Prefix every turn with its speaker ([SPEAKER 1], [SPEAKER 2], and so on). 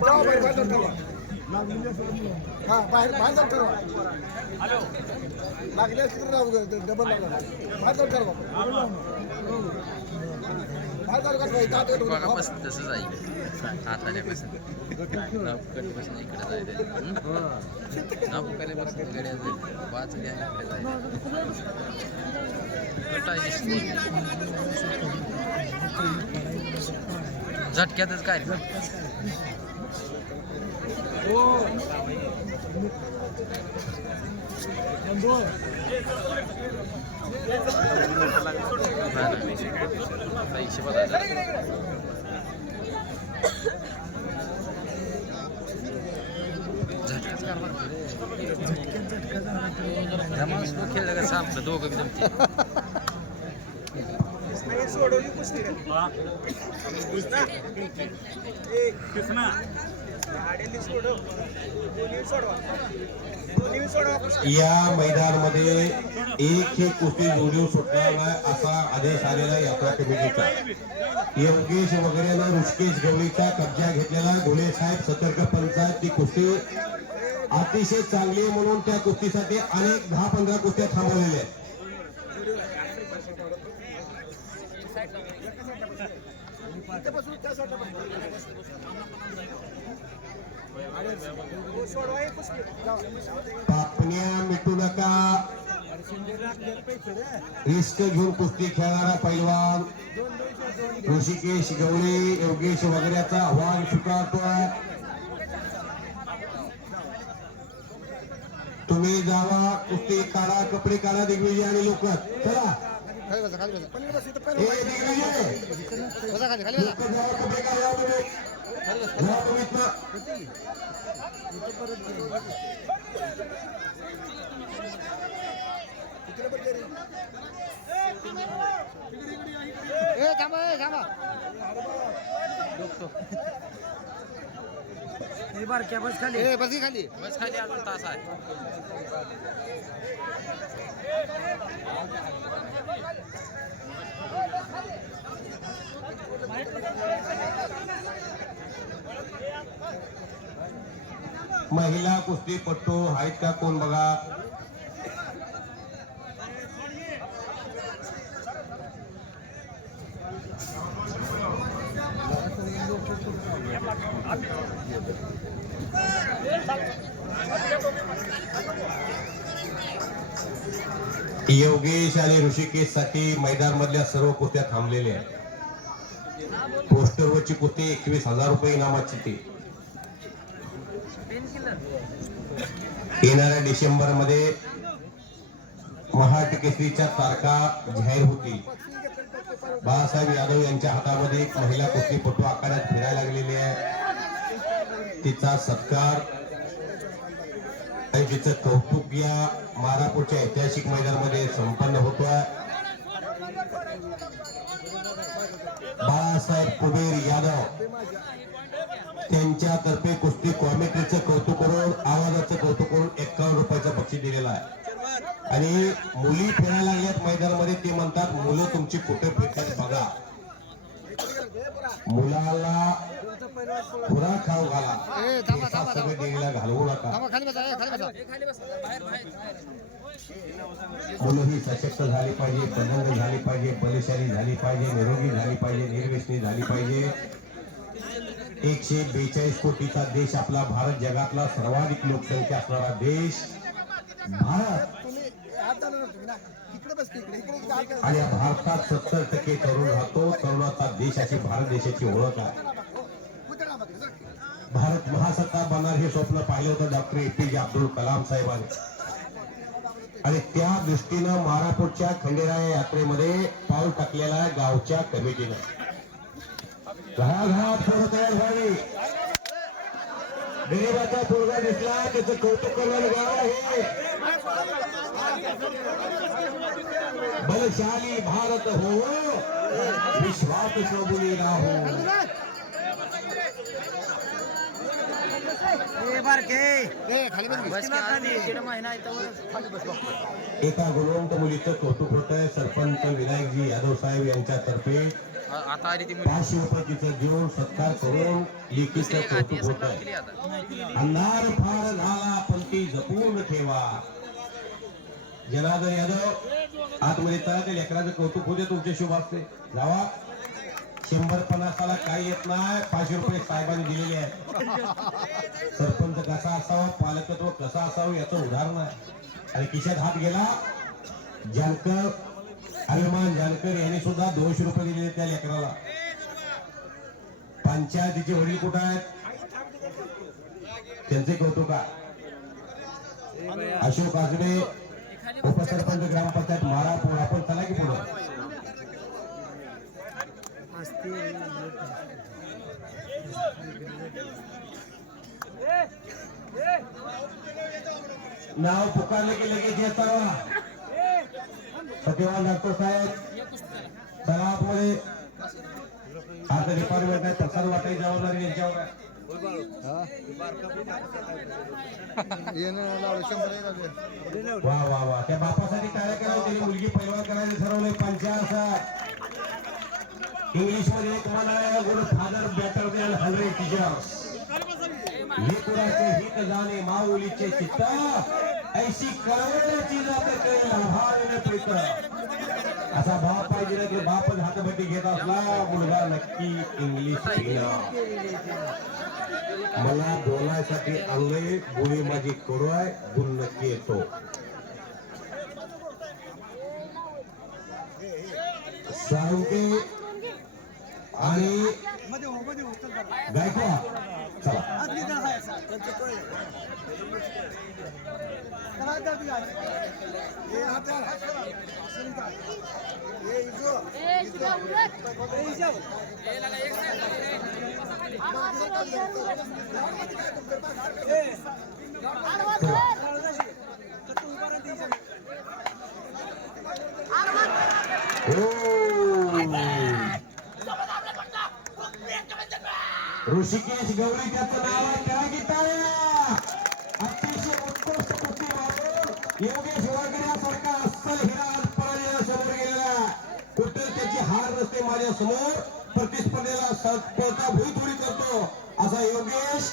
[SPEAKER 1] बाहेर बाहेर हा बाहेर बाहेर जाऊन ठरवा लागले राहू डबल लागला बाहेर जाऊन ठरवा बाहेर जाऊन कसं इथं आत येतो.
[SPEAKER 2] बघा बस तसंच आहे हाताल्यापासून नाव कटपासून इकडे जायचं नाव फुकायला बसून इकडे जायचं वाच घ्या इकडे जायचं कटाय दिसते झटक्यातच काय? नाही, नाही. पैसे बघायला झटकाच कारभार जमा खेळलं का सापलं दोघं
[SPEAKER 3] या मैदानमध्ये एक हे कुस्ती जोडीव सुटणार नाही असा आदेश आलेला यात्रा कमिटीचा. योगेश वगैरे ऋषकेश गवळीचा कब्जा घेतलेला घोले साहेब सतर्क पंचायत ती कुस्ती अतिशय चांगली आहे म्हणून त्या कुस्तीसाठी अनेक दहा पंधरा कुस्त्या थांबवलेल्या आहेत
[SPEAKER 1] इथं बसून त्या साईडला बसून. सोडवा एक कुस्ती. जावा.
[SPEAKER 3] पापण्या मिटू नका रिस्क घेऊन कुस्ती खेळणारा पैलवान. ऋषिकेश गवळे योगेश वगैरेचा आव्हान स्वीकारतोय. तुम्ही जावा कुस्ती काढा कपडे काढा दिग्विजय आणि लोक. चला.
[SPEAKER 1] खाली बसा, खाली बसा. बस, बसा खाली, खाली बसा. ए, थांबा, ए, थांबा. ए, बस की खाली.
[SPEAKER 2] बस खाली अजून तास आहे.
[SPEAKER 3] महिला कुस्तीपट्टू आहेत का कोण बघा? योगेश आणि ऋषिकेशसाठी मैदान मधल्या सर्व कुस्त्या थांबलेल्या आहेत. पोस्टरवरची कुस्ती एकवीस हजार रुपये इनामाची ती. येणाऱ्या डिसेंबरमध्ये महाट तारखा जाहीर होतील. बाळासाहेब यादव यांच्या हातामध्ये एक महिला कुस्तीपटू आखाड्यात फिरायला लागलेली आहे. तिचा सत्कार आणि तिचं कौतुक या मारापूरच्या ऐतिहासिक मैदानामध्ये संपन्न होतोय. बाळासाहेब कुबेर यादव त्यांच्यातर्फे कुस्ती कॉमेट्रीचं कौतुक करून आवाज आहे. आणि मुली फिरायला लागल्यात मैदानामध्ये ते म्हणतात मुलं तुमची कुठे फिरतात बघा. मुलाला खुरा खाऊ घाला. देवीला घालवू नका. मुलं ही सशक्त झाली पाहिजे बदंग झाली पाहिजे बलशाली झाली पाहिजे निरोगी झाली पाहिजे निर्व्यसनी झाली पाहिजे. एकशे बेचाळीस कोटीचा देश आपला भारत जगातला सर्वाधिक लोकसंख्या असणारा देश. आणि भारतात सत्तर टक्के तरुण राहतो. तरुणाचा देश अशी भारत देशाची ओळख आहे. भारत महासत्ता बनणार हे स्वप्न पाहिलं होतं डॉक्टर ए पी जे अब्दुल कलाम साहेबांनी. आणि त्या दृष्टीनं मारापूरच्या खंडेराया यात्रेमध्ये पाऊल टाकलेला आहे गावच्या कमिटीनं. घराघरात पोरं तयार झाली. गरीबाचा पोरगा दिसला. त्याचं कौतुक करणारं गाव आहे. बलशाली भारत हो विश्वास
[SPEAKER 1] खाली बस
[SPEAKER 2] बघतो
[SPEAKER 3] एका गुणवंत मुलीचं कौतुक होत आहे सरपंच विनायकजी यादव साहेब यांच्यातर्फे
[SPEAKER 2] आता आली ती
[SPEAKER 3] तिचं देऊन सत्कार करून लेकीचं कौतुक होत अंधार फार झाला पण ती जपून ठेवा. जनार्दन यादव आतमध्ये चला ते लेकराचं कौतुक होते तुमचे शुभ असते जावा. शंभर पन्नासाला काही येत नाही. पाचशे रुपये साहेबांनी दिलेले आहे सरपंच कसा असावा पालकत्व कसं असावं याचं उदाहरण आहे. आणि खिशात हात गेला. जानकर हनुमान जानकर यांनी सुद्धा दोनशे रुपये दिलेले त्या लेकराला. पंचायतीचे वडील कुठं आहेत? त्यांचे कौतुक अशोक आजबे उपसरपंच ग्रामपंचायत मारापूर आपण चला की पुढं. नाव पुकारले की लगेच येतावा सचिवान डॉक्टर साहेब सभापती आता डिपार्टमेंट आहे प्रसाद वाटायची जबाबदारी यांच्यावर आहे. वा वा वा. त्या बापासाठी काय करावं त्यांनी मुलगी परिवार करायचं ठरवलंय. पंचायत इंग्लिशमध्ये तुम्हाला फादर बॅटर हंड्रेड टीचर्स लेकराचे हित जाणे माऊलीचे चित्त. ऐशी कळवण्याची जात काही आभार पित्र असा बाप पाहिजे ना की बापच हातभट्टी घेत असला मुलगा नक्की इंग्लिश मला बोलायसाठी आणलंय गुळी माझी करू आहे गुण नक्की येतो. सारंगी आणि
[SPEAKER 1] मध्ये हो मध्ये हो चल.
[SPEAKER 3] गायकवाड
[SPEAKER 1] आज मी जरा आहे, सर. त्यांचं कळलं. चला, आता तुम्ही आज. हे आता, हा करा. असं नाही का? हे इजो. हे इजो. हे. तर तू उभा राहा, ते इजो.
[SPEAKER 3] ऋषिकेश गवळी त्याचं नाव आहे करा की टाळ्या? अतिशय उत्कृष्ट कृती मारून योगेश वागण्यासारखा अस्सल हिरा आज पराजयासमोर गेलेला कुठं त्याची हार नसते माझ्यासमोर प्रतिस्पर्धेला स्पर्धा भुई करतो. असा योगेश